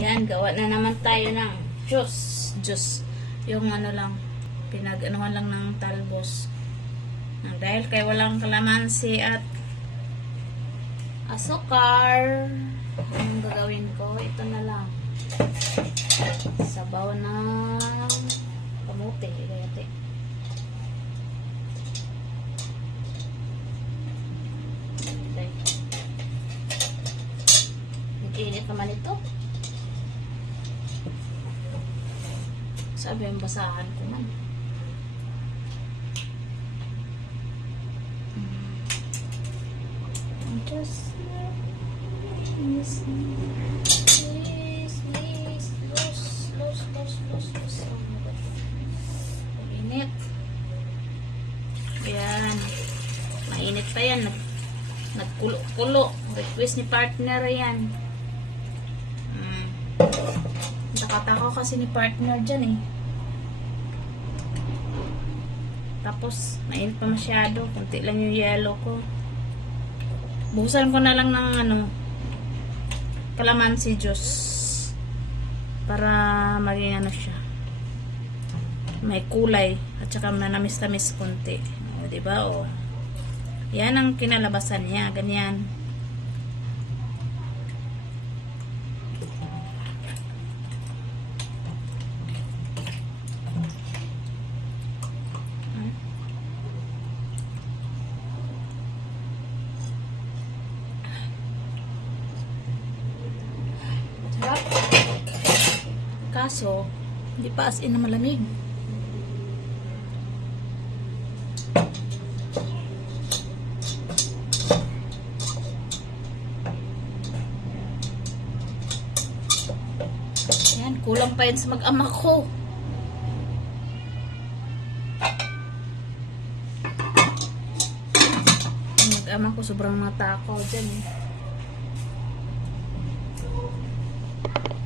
Yan, gawa na naman tayo ng juice. Juice. Yung ano lang, pinag-anuhan lang ng talbos. Dahil kay walang kalamansi at asukar, ang gagawin ko, ito na lang. Sabaw ng kamote. Gayate. Okay. Nag-init naman ito. Sabi yung basahan ko man. Just los. Oh my God. Mainit. Ayan. Mainit pa yan. Nagkulo-kulo. Request ni partner yan. Nakatakaw kasi ni partner dyan eh. Tapos, mainit pa masyado. Kunti lang yung yellow ko. Buhusan ko na lang ng kalamansi juice. Para maging siya. May kulay. At saka manamis-tamis kunti. O, diba? O. Yan ang kinalabasan niya. Ganyan. Kaso, hindi pa as in na malamig. Yan, kulang pa yan sa mag-ama ko. Mag-ama ko sobrang matakaw dyan eh.